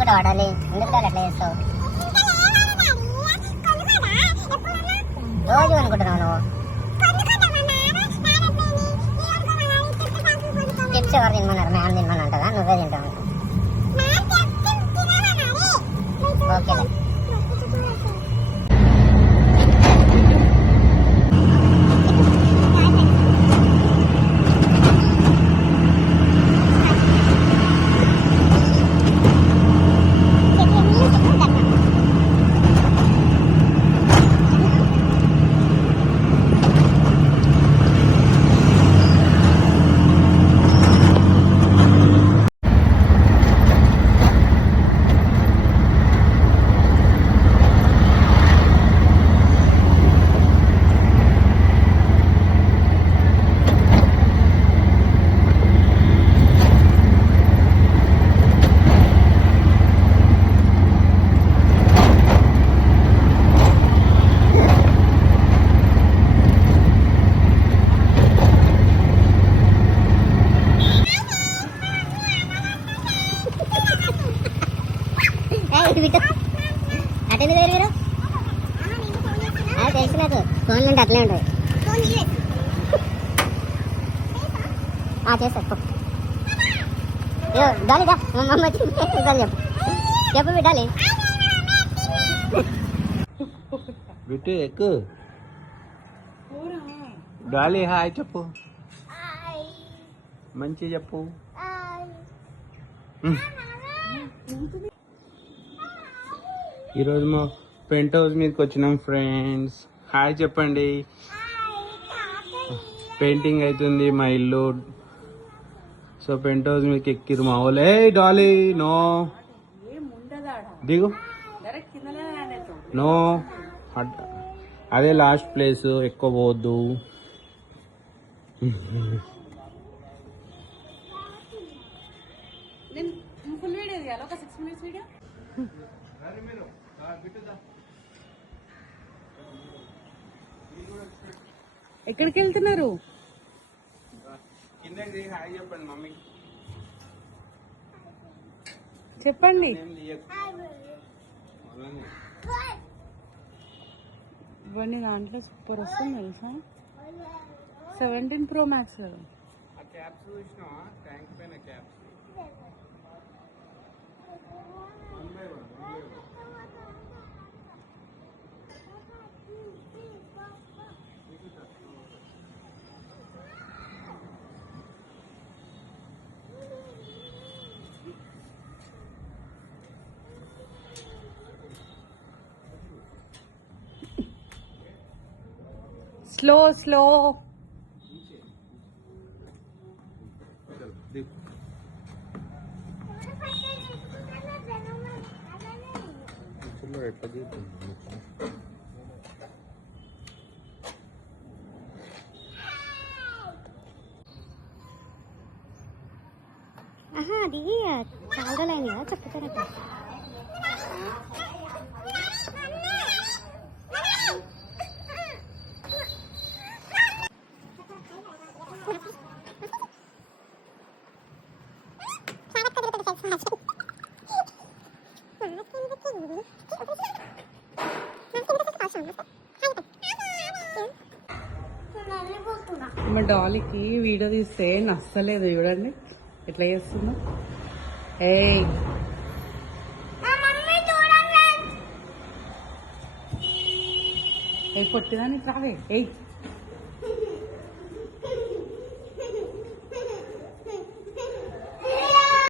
అనుకుంటా వాడాలి. ఎందుకు అట్లా చేస్తావు? రోజు అనుకుంటున్నావు నువ్వు. టిప్స్ ఎవరు తినమన్నారు? మ్యామ్ తినమని అంటదా? నువ్వే తింటావు. ఓకేలే. అటెండ్ వేరు అది తెలుసు నాకు. ఫోన్లు అంటే అట్లే ఉంటాయి. చేస్తా డాలిదా మమ్మ చెప్పు చెప్పు బిడ్డాలి. బిట్టు ఎక్కు డాలీ. హాయ్ చెప్పు, మంచి చెప్పు. ఈరోజు మా పెంట్ హౌస్ మీదకి వచ్చినాం ఫ్రెండ్స్. హాయ్ చెప్పండి. పెయింటింగ్ అవుతుంది మా ఇల్లు. సో పెంట్ హౌస్ మీదకి ఎక్కిరు మా వాళ్ళు. ఏ డాలీ నో దిగు, నో అదే లాస్ట్ ప్లేస్, ఎక్కువ పోవద్దు. ఎక్కడికి వెళ్తున్నారు? చెప్పండి. ఇవన్నీ దాంట్లో సూపర్ వస్తుంది తెలుసా. 17 Pro Max. Slow slow. అది చాలా రోజులైంది కదా చెప్తారా. మా డాలీకి వీడియో తీస్తే నచ్చలేదు. చూడండి ఎట్లా చేస్తుందో. ఏయ్ పొట్టిదాన్ని రావే. ఏయ్